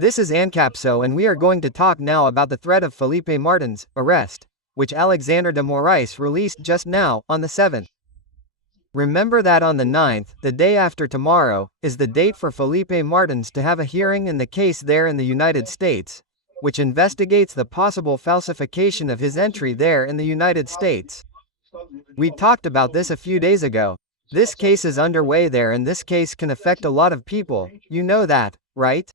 This is Ancapso and we are going to talk now about the threat of Filipe Martins' arrest, which Alexandre de Moraes released just now, on the 7th. Remember that on the 9th, the day after tomorrow, is the date for Filipe Martins to have a hearing in the case there in the United States, which investigates the possible falsification of his entry there in the United States. We talked about this a few days ago. This case is underway there and this case can affect a lot of people, you know that, right?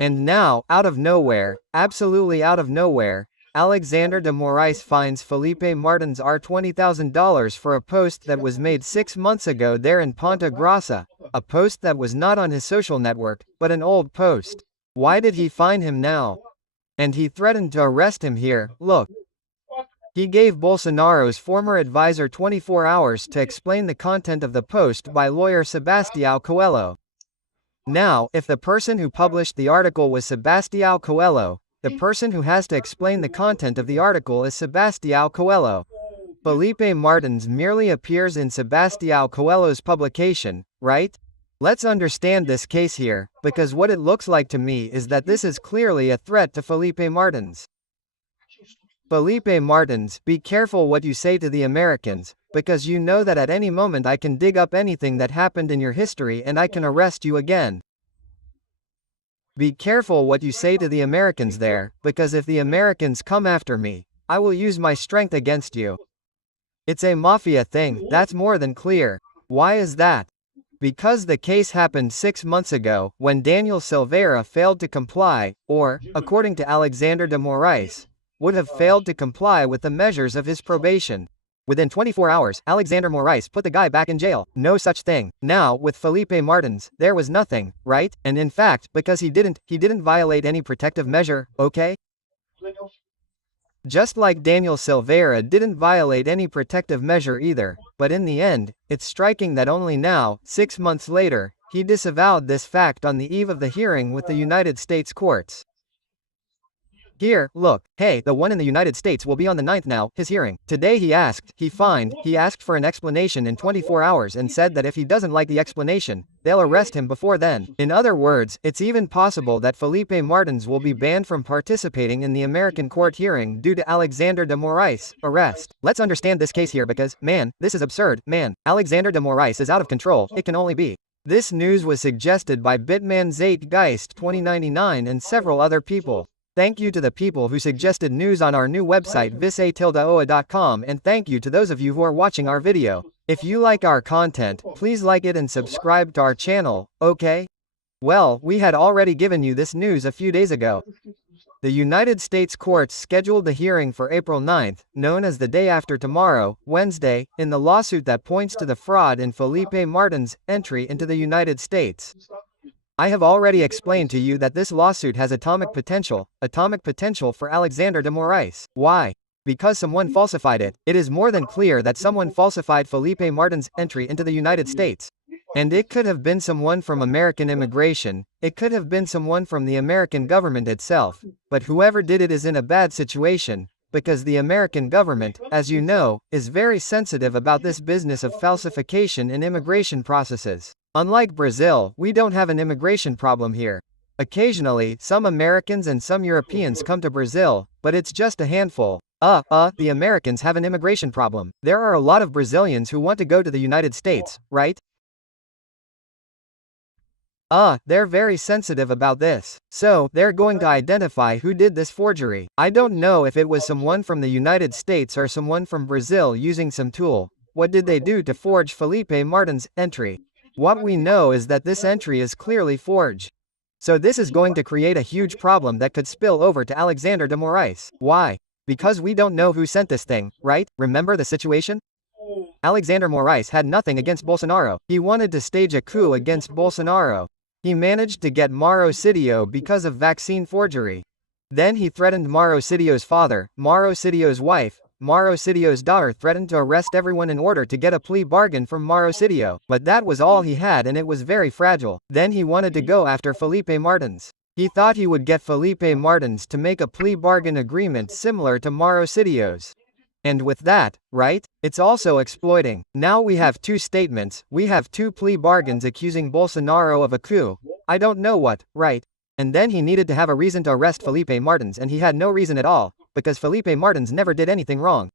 And now, out of nowhere, absolutely out of nowhere, Alexandre de Moraes fines Filipe Martins $20,000 for a post that was made 6 months ago there in Ponta Grossa, a post that was not on his social network, but an old post. Why did he fine him now? And he threatened to arrest him here, look. He gave Bolsonaro's former advisor 24 hours to explain the content of the post by lawyer Sebastião Coelho. Now, if the person who published the article was Sebastião Coelho, the person who has to explain the content of the article is Sebastião Coelho. Filipe Martins merely appears in Sebastião Coelho's publication, right? Let's understand this case here, because what it looks like to me is that this is clearly a threat to Filipe Martins. Filipe Martins, be careful what you say to the Americans, because you know that at any moment I can dig up anything that happened in your history and I can arrest you again. Be careful what you say to the Americans there, because if the Americans come after me, I will use my strength against you. It's a mafia thing, that's more than clear. Why is that? Because the case happened 6 months ago, when Daniel Silveira failed to comply, or, according to Alexandre de Moraes, would have failed to comply with the measures of his probation. Within 24 hours, Alexandre Moraes put the guy back in jail. No such thing. Now, with Filipe Martins, there was nothing, right? And in fact, because he didn't violate any protective measure, okay? Just like Daniel Silveira didn't violate any protective measure either, but in the end, it's striking that only now, 6 months later, he disavowed this fact on the eve of the hearing with the United States courts. Here, look, hey, the one in the United States will be on the 9th now, his hearing. Today he asked for an explanation in 24 hours and said that if he doesn't like the explanation, they'll arrest him before then. In other words, it's even possible that Filipe Martins will be banned from participating in the American court hearing due to Alexandre de Moraes' arrest. Let's understand this case here because, man, this is absurd, man. Alexandre de Moraes is out of control, it can only be. This news was suggested by Bitman Zeitgeist 2099 and several other people. Thank you to the people who suggested news on our new website visay-oa.com and thank you to those of you who are watching our video. If you like our content, please like it and subscribe to our channel, okay? Well, we had already given you this news a few days ago. The United States courts scheduled the hearing for April 9th, known as the day after tomorrow, Wednesday, in the lawsuit that points to the fraud in Filipe Martins' entry into the United States. I have already explained to you that this lawsuit has atomic potential for Alexandre de Moraes. Why? Because someone falsified it. It is more than clear that someone falsified Filipe Martins' entry into the United States. And it could have been someone from American immigration, it could have been someone from the American government itself, but whoever did it is in a bad situation, because the American government, as you know, is very sensitive about this business of falsification in immigration processes. Unlike Brazil, we don't have an immigration problem here. Occasionally, some Americans and some Europeans come to Brazil, but it's just a handful. The Americans have an immigration problem. There are a lot of Brazilians who want to go to the United States, right? They're very sensitive about this. So, they're going to identify who did this forgery. I don't know if it was someone from the United States or someone from Brazil using some tool. What did they do to forge Filipe Martins' entry? What we know is that this entry is clearly forged. So this is going to create a huge problem that could spill over to Alexandre de Moraes. Why? Because we don't know who sent this thing, right? Remember the situation? Alexandre Moraes had nothing against Bolsonaro. He wanted to stage a coup against Bolsonaro. He managed to get Mauro Citio because of vaccine forgery. Then he threatened Mauro Citio's father, Mauro Citio's wife, Mauro Citio's daughter threatened to arrest everyone in order to get a plea bargain from Mauro Citio, but that was all he had and it was very fragile. Then he wanted to go after Filipe Martins. He thought he would get Filipe Martins to make a plea bargain agreement similar to Mauro Citio's. And with that, right? It's also exploiting. Now we have two statements, we have two plea bargains accusing Bolsonaro of a coup. I don't know what, right? And then he needed to have a reason to arrest Filipe Martins, and he had no reason at all, because Filipe Martins never did anything wrong.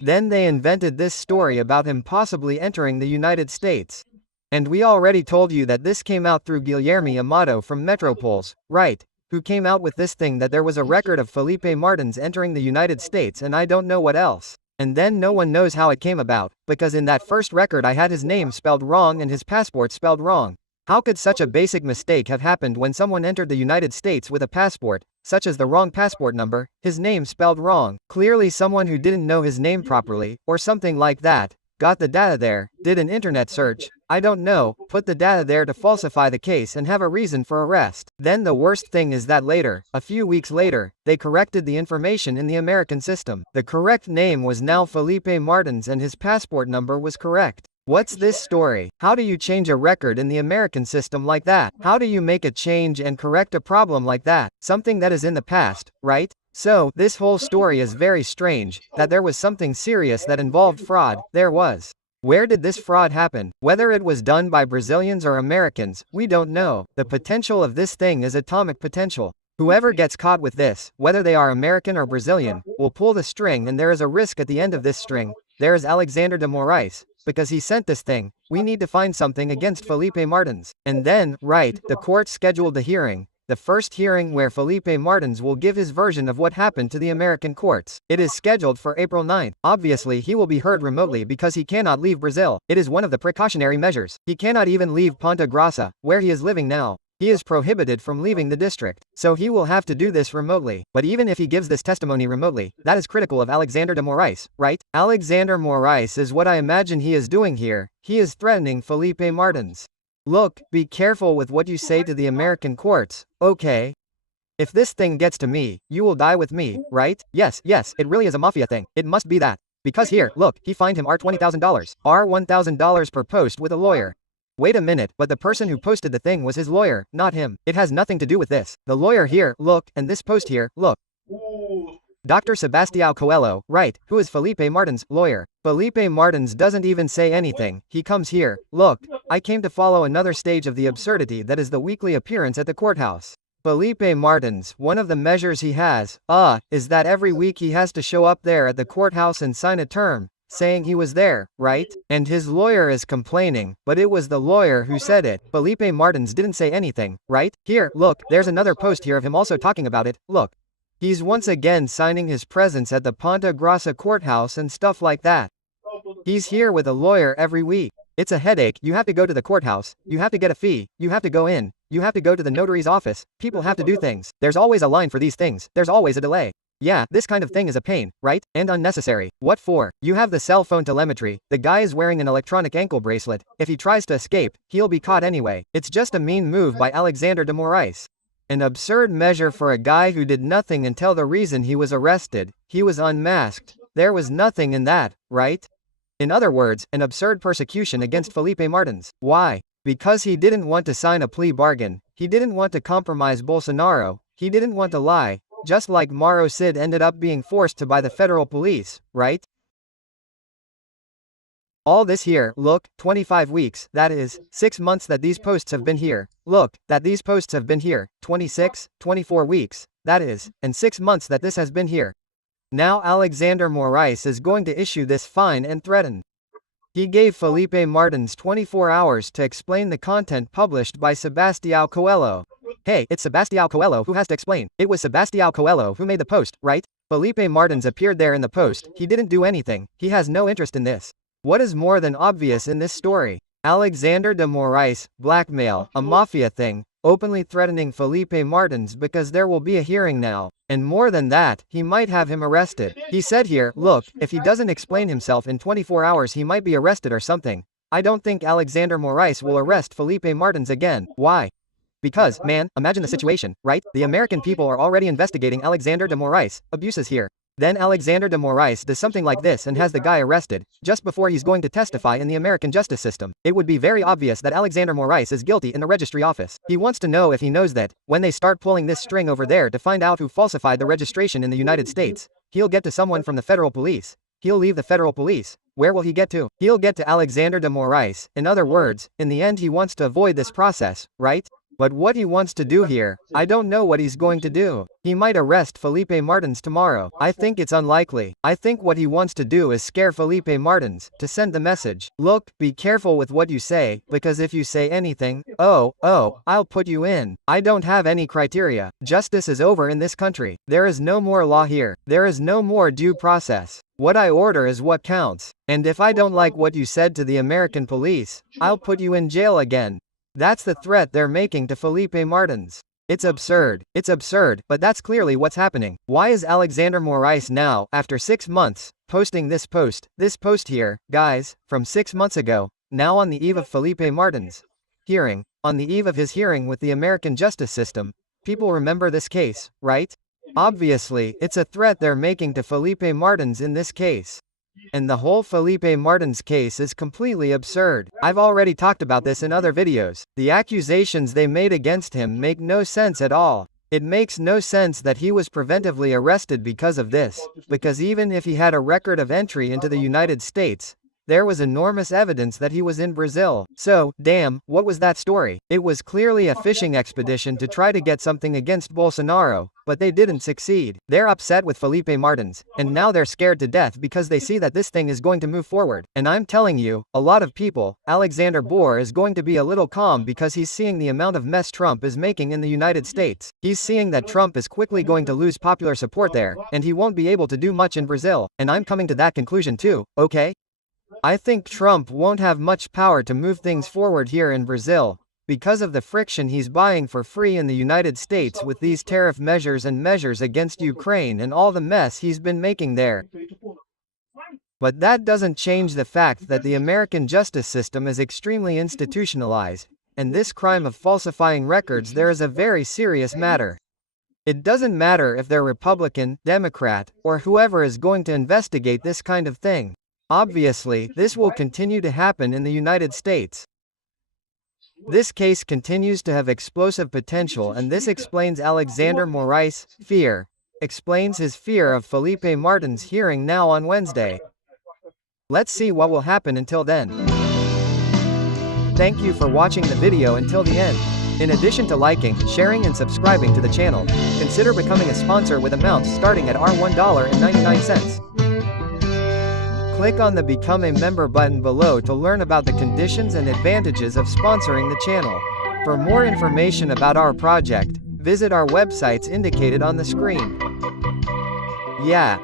Then they invented this story about him possibly entering the United States. And we already told you that this came out through Guilherme Amado from Metropolis, right? Who came out with this thing that there was a record of Filipe Martins entering the United States, and I don't know what else. And then no one knows how it came about, because in that first record I had his name spelled wrong and his passport spelled wrong. How could such a basic mistake have happened when someone entered the United States with a passport, such as the wrong passport number, his name spelled wrong? Clearly someone who didn't know his name properly, or something like that, got the data there, did an internet search, I don't know, put the data there to falsify the case and have a reason for arrest. Then the worst thing is that later, a few weeks later, they corrected the information in the American system. The correct name was now Filipe Martins and his passport number was correct. What's this story? How do you change a record in the American system like that? How do you make a change and correct a problem like that? Something that is in the past, right? So, this whole story is very strange, that there was something serious that involved fraud, there was. Where did this fraud happen? Whether it was done by Brazilians or Americans, we don't know. The potential of this thing is atomic potential. Whoever gets caught with this, whether they are American or Brazilian, will pull the string and there is a risk at the end of this string. There is Alexander de Moraes, because he sent this thing. We need to find something against Filipe Martins. And then, right, the court scheduled the hearing. The first hearing where Filipe Martins will give his version of what happened to the American courts. It is scheduled for April 9th. Obviously he will be heard remotely because he cannot leave Brazil. It is one of the precautionary measures. He cannot even leave Ponta Grossa, where he is living now. He is prohibited from leaving the district. So he will have to do this remotely. But even if he gives this testimony remotely, that is critical of Alexander de Moraes, right? Alexander Moraes is what I imagine he is doing here. He is threatening Filipe Martins. Look, be careful with what you say to the American courts, okay? If this thing gets to me, you will die with me, right? Yes, it really is a mafia thing. It must be that. Because here, look, he fined him $20,000. $1,000 per post with a lawyer. Wait a minute, but the person who posted the thing was his lawyer, not him. It has nothing to do with this. The lawyer here, look, and this post here, look. Dr. Sebastião Coelho, right, who is Filipe Martins' lawyer. Filipe Martins doesn't even say anything. He comes here, look, I came to follow another stage of the absurdity that is the weekly appearance at the courthouse. Filipe Martins, one of the measures he has, is that every week he has to show up there at the courthouse and sign a term, saying he was there, right? And his lawyer is complaining, but it was the lawyer who said it. Filipe Martins didn't say anything, right? Here, look, there's another post here of him also talking about it, look. He's once again signing his presence at the Ponta Grossa courthouse and stuff like that. He's here with a lawyer every week. It's a headache. You have to go to the courthouse, you have to get a fee, you have to go in, you have to go to the notary's office, people have to do things. There's always a line for these things, there's always a delay. Yeah, this kind of thing is a pain, right? And unnecessary. What for? You have the cell phone telemetry, the guy is wearing an electronic ankle bracelet, if he tries to escape, he'll be caught anyway. It's just a mean move by Alexander de Moraes. An absurd measure for a guy who did nothing until the reason he was arrested. He was unmasked. There was nothing in that, right? In other words, an absurd persecution against Filipe Martins. Why? Because he didn't want to sign a plea bargain. He didn't want to compromise Bolsonaro. He didn't want to lie. Just like Mauro Cid ended up being forced to by the federal police, right? All this here, look, 25 weeks, that is, 6 months that these posts have been here. Look, that these posts have been here, 26, 24 weeks, that is, and 6 months that this has been here. Now Alexander Moraes is going to issue this fine and threaten. He gave Filipe Martins 24 hours to explain the content published by Sebastião Coelho. Hey, it's Sebastião Coelho who has to explain. It was Sebastião Coelho who made the post, right? Filipe Martins appeared there in the post. He didn't do anything. He has no interest in this. What is more than obvious in this story? Alexander de Moraes, blackmail, a mafia thing, openly threatening Filipe Martins because there will be a hearing now. And more than that, he might have him arrested. He said here, look, if he doesn't explain himself in 24 hours he might be arrested or something. I don't think Alexander Moraes will arrest Filipe Martins again. Why? Because, man, imagine the situation, right? The American people are already investigating Alexander de Moraes' abuses here. Then Alexander de Moraes does something like this and has the guy arrested, just before he's going to testify in the American justice system. It would be very obvious that Alexander Moraes is guilty in the registry office. He wants to know if he knows that, when they start pulling this string over there to find out who falsified the registration in the United States, he'll get to someone from the federal police. He'll leave the federal police. Where will he get to? He'll get to Alexander de Moraes. In other words, in the end he wants to avoid this process, right? But what he wants to do here, I don't know what he's going to do. He might arrest Filipe Martins tomorrow. I think it's unlikely. I think what he wants to do is scare Filipe Martins, to send the message. Look, be careful with what you say, because if you say anything, I'll put you in. I don't have any criteria. Justice is over in this country. There is no more law here. There is no more due process. What I order is what counts. And if I don't like what you said to the American police, I'll put you in jail again. That's the threat they're making to Filipe Martins. It's absurd, but that's clearly what's happening. Why is Alexander Moraes now, after 6 months, posting this post here, guys, from 6 months ago, now on the eve of Filipe Martins' hearing, on the eve of his hearing with the American justice system? People remember this case, right? Obviously, it's a threat they're making to Filipe Martins in this case. And the whole Filipe Martins case is completely absurd. I've already talked about this in other videos. The accusations they made against him make no sense at all. It makes no sense that he was preventively arrested because of this, because even if he had a record of entry into the United States, there was enormous evidence that he was in Brazil. So, damn, what was that story? It was clearly a fishing expedition to try to get something against Bolsonaro, but they didn't succeed. They're upset with Filipe Martins, and now they're scared to death because they see that this thing is going to move forward. And I'm telling you, a lot of people, Alexander Boer is going to be a little calm because he's seeing the amount of mess Trump is making in the United States. He's seeing that Trump is quickly going to lose popular support there, and he won't be able to do much in Brazil. And I'm coming to that conclusion too, okay? I think Trump won't have much power to move things forward here in Brazil, because of the friction he's buying for free in the United States with these tariff measures and measures against Ukraine and all the mess he's been making there. But that doesn't change the fact that the American justice system is extremely institutionalized, and this crime of falsifying records there is a very serious matter. It doesn't matter if they're Republican, Democrat, or whoever is going to investigate this kind of thing. Obviously, this will continue to happen in the United States. This case continues to have explosive potential, and this explains Alexander Moraes' fear, explains his fear of Filipe Martins' hearing now on Wednesday. Let's see what will happen until then. Thank you for watching the video until the end. In addition to liking, sharing and subscribing to the channel, consider becoming a sponsor with amounts starting at $1.99. Click on the Become a Member button below to learn about the conditions and advantages of sponsoring the channel. For more information about our project, visit our websites indicated on the screen. Yeah.